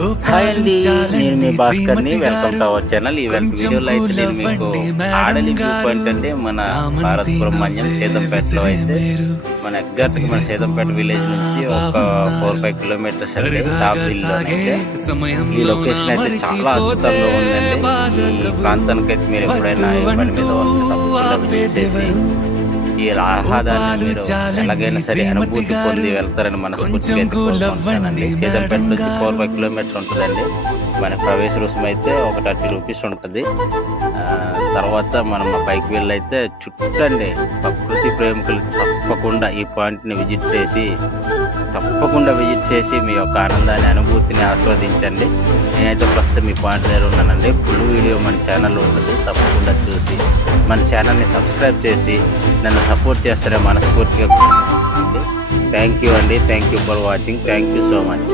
Hi అండి, నేను మీ భాస్కర్ని. Welcome to our channel. Event వీడియోలో అయితే నేను మీకు ఆడలి వ్యూ పాయింట్ అంటే మన భారత్ సుబ్రహ్మణ్యం సేదంపేటలో అయితే మన ఎగ్జాక్ట్గా మన సేదంపేట విలేజ్ నుంచి ఒక 4-5 కిలోమీటర్స్ అంటే టాప్ హిల్లో అయితే ఈ లొకేషన్ అయితే చాలా అద్భుతంగా ఉందండి. ఈ ప్రాంతానికి అయితే మీరు ఎప్పుడైనా పని మీద తప్పకుండా విజిట్ చేసి ఈ ఆహ్లాదాన్ని మీరు ఎలాగైనా సరే అనుభూతి పొంది వెళ్తారని మనస్ఫూర్తిగా కోరుకుంటున్నానండి. సేదంపేట నుంచి 4-5 కిలోమీటర్స్ ఉంటుందండి. మన ప్రవేశ రుసుము అయితే ఒక 30 రూపీస్ ఉంటుంది. తర్వాత మనం పైకి వెళ్ళైతే చుట్టండి ప్రకృతి ప్రేమికులు తప్పకుండా ఈ పాయింట్ని విజిట్ చేసి మీ యొక్క ఆనందాన్ని అనుభూతిని ఆస్వాదించండి. నేనైతే ప్రస్తుతం ఈ పాయింట్ దగ్గర ఉన్నానండి. ఫుల్ వీడియో మన ఛానల్లో ఉంటుంది, తప్పకుండా చూసి మన ఛానల్ని సబ్స్క్రైబ్ చేసి నన్ను సపోర్ట్ చేస్తారని మనస్ఫూర్తిగా థ్యాంక్ యూ అండి. Thank you for watching. Thank you so much.